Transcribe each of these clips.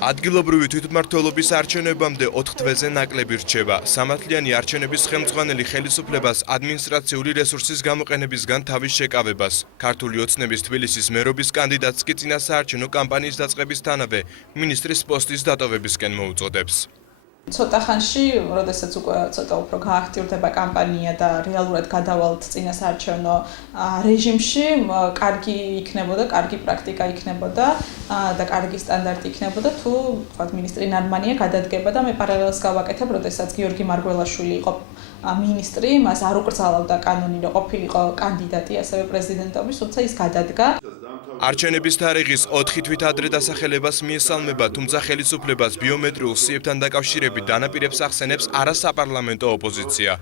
ადგილობრივი თვითმმართველობის არჩევნებამდე 4 თვეზე ნაკლები რჩება. სამართლიანი არჩევნების ხელმძღვანელი ხელისუფლებას ადმინისტრაციული რესურსის გამოყენებისგან თავის შეკავებას. ქართული ოცნების თბილისის მერობის კანდიდატს კი წინა საარჩევნო კამპანიის დაწყებისთანავე მინისტრის პოსტის დატოვებისკენ მოუწოდებს. ცოტა ხანში, როდესაც უკვე ცოტა უფრო გააქტიურდება კამპანია და რეალურად გადავალთ წინა საარჩევნო რეჟიმში, კარგი იქნებოდა, კარგი პრაქტიკა იქნებოდა და კარგი სტანდარტი იქნებოდა, თუ ვთქვათ, მინისტრი ნარმანია გადადგება და მე პარალელს გავაკეთებ, როდესაც გიორგი მარგველაშვილი იყო მინისტრი, მას არ უკრძალავდა კანონი, რომ ყოფილიყო კანდიდატი ასევე პრეზიდენტობის, თუმცა ის გადადგა. არჩევნების თარიღის 4 თვით ადრე დასახელებას მიესალმება, თუმცა ხელისუფლებას ბიომეტრიულ სიებთან დაკავშირებით დანაპირებს ახსენებს არასაპარლამენტო ოპოზიცია.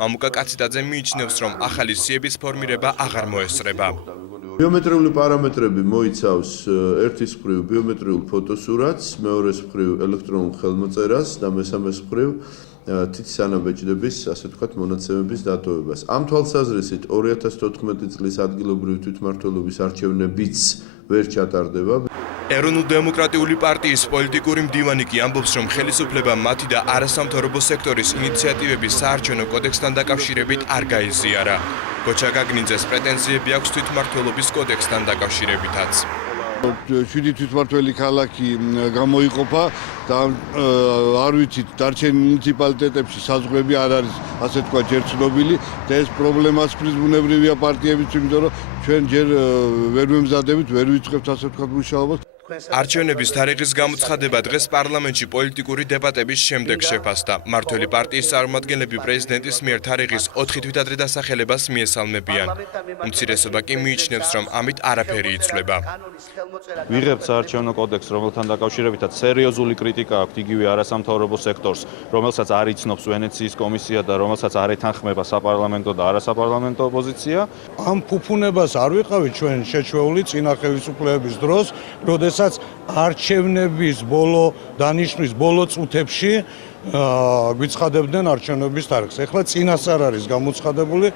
მამუკა კაციტაძე მიიჩნევს, რომ ახალი სიების ფორმირება აღარ მოესწრება. ბიომეტრიული პარამეტრები მოიცავს ერთის მხრივ ბიომეტრიულ ფოტოსურათს, მეორეს მხრივ ელექტრონულ ხელმოწერას და მესამეს მხრივ თითის ანაბეჭდების, ასე ვთქვათ, მონაცემების დატოვებას. ამ თვალსაზრისით 2014 წლის ადგილობრივი თვითმმართველობის არჩევნებიც ვერ ჩატარდება. ეროვნულ-დემოკრატიული პარტიის პოლიტიკური მდივანი კი ამბობს, რომ ხელისუფლებამ მათი და არასამთავრობო სექტორის ინიციატივების საარჩევნო კოდექსთან დაკავშირებით არ გაიზიარა. გოჩა გაგნიძეს პრეტენზიები აქვს თვითმმართველობის კოდექსთან დაკავშირებითაც. 7 თვითმმართველი ქალაქი გამოიყოფა და არ ვიცით, დარჩენილ მუნიციპალიტეტებში საზღვრები არ არის, ასე თქვა, ჯერ ცნობილი და ეს პრობლემას ფრის ბუნებრივია პარტიებიც, იმიტომ რომ ჩვენ ჯერ ვერ ვემზადებით, ვერ ვიწყებთ, ასე თქვა, მუშაობას. არჩევნების თარიღის გამოცხადება დღეს პარლამენტში პოლიტიკური დებატების შემდეგ შეფასდა. მმართველი პარტიის წარმომადგენლები პრეზიდენტის მიერ თარიღის 4 თვით ადრე დასახელებას მიესალმებიან. უმცირესობა კი მიიჩნევს, რომ ამით არაფერი იცვლება. ვიღებთ საარჩევნო კოდექსს, რომელთან დაკავშირებითაც სერიოზული კრიტიკა აქვს იგივე არასამთავრობო სექტორს, რომელსაც არ იცნობს ვენეციის კომისია და რომელსაც არ ეთანხმება საპარლამენტო და არასაპარლამენტო ოპოზიცია. ამ ფუფუნებას არ ვიყავით ჩვენ შეჩვეული წინა ხელისუფლების დროს, როდესაც არჩევნების ბოლო დანიშვნის ბოლო წუთებში გვიცხადებდნენ არჩევნების თარიღს. ეხლა წინასწარ არის გამოცხადებული.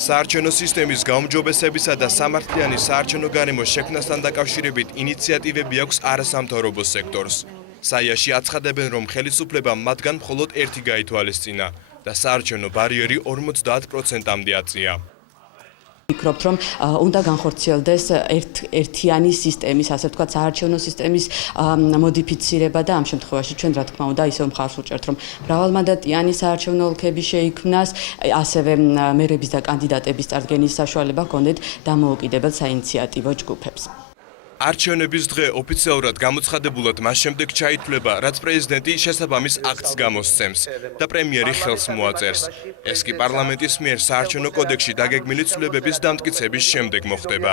საარჩევნო სისტემის გაუმჯობესებისა და სამართლიანი საარჩევნო გარემოს შექმნასთან დაკავშირებით ინიციატივები აქვს არასამთავრობო სექტორს. საიაში აცხადებენ, რომ ხელისუფლებამ მათგან მხოლოდ ერთი გაითვალისწინა და საარჩევნო ბარიერი 50%-მდე აწია. ვფიქრობთ, რომ უნდა განხორციელდეს ერთიანი სისტემის, ასე ვთქვათ, საარჩევნო სისტემის მოდიფიცირება და ამ შემთხვევაში ჩვენ რა თქმა უნდა ისევ მხარს ვუჭერთ, რომ მრავალმანდატიანი საარჩევნო ოლქები შეიქმნას, ასევე მერების და კანდიდატების წარდგენის საშუალება ჰქონდეთ დამოუკიდებელ საინიციატივო ჯგუფებს. არჩევნების დღე ოფიციალურად გამოცხადებულად მას შემდეგ ჩაითვლება, რაც პრეზიდენტი შესაბამის აქტს გამოსცემს და პრემიერი ხელს მოაწერს. ეს კი პარლამენტის მიერ საარჩევნო კოდექსში დაგეგმილი ცვლილებების დამტკიცების შემდეგ მოხდება.